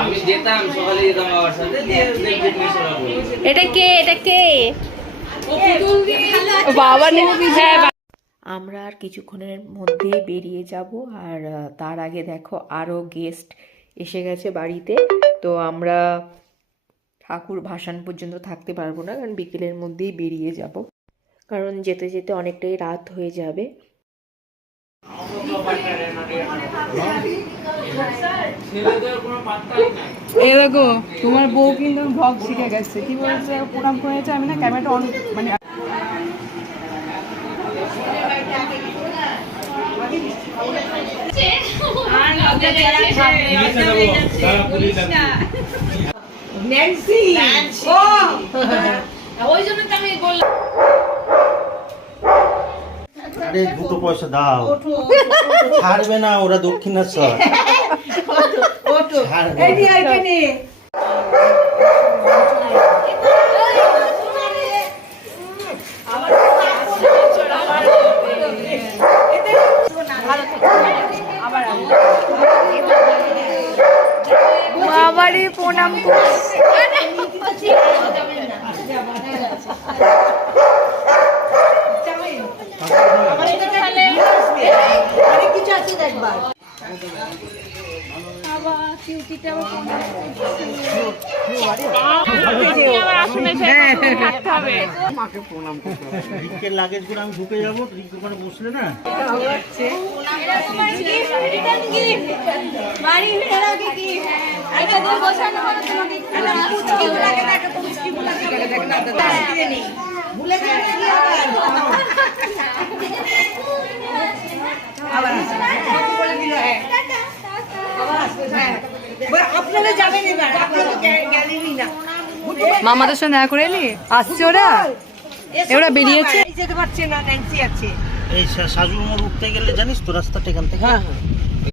আমি যেতাম সকালে যেতাম বাবার সাথে এটা কে বাবা নেই। আমরা আর কিছুক্ষণের মধ্যেই বেরিয়ে যাব। আর তার আগে দেখো আরও গেস্ট এসে গেছে বাড়িতে। তো আমরা ঠাকুর ভাসান পর্যন্ত থাকতে পারবো না, কারণ বিকেলের মধ্যেই বেরিয়ে যাব, কারণ যেতে যেতে অনেকটাই রাত হয়ে যাবে। এই দেখো তোমার বউ কিন্তু ব্লগ শিখে গেছে, কি বলছে প্রণাম করেছে, আমি না ক্যামেরাটা অন মানে আরে দুটো পয়সা দাও, ছাড়বে না ওরা দক্ষিণেশ্বর। বাবারে প্রণাম লাগেজ গুলো আমি ঢুকে যাবো, ওখানে বসলে না মামাদের সঙ্গে দেখা করে এলি, আসছে ওরা, ওরা বেরিয়েছে, যেতে পারছে না, ন্যান্সি আছে। এই সাজু মোড় উঠতে গেলে জানিস তো রাস্তাটা এখান থেকে।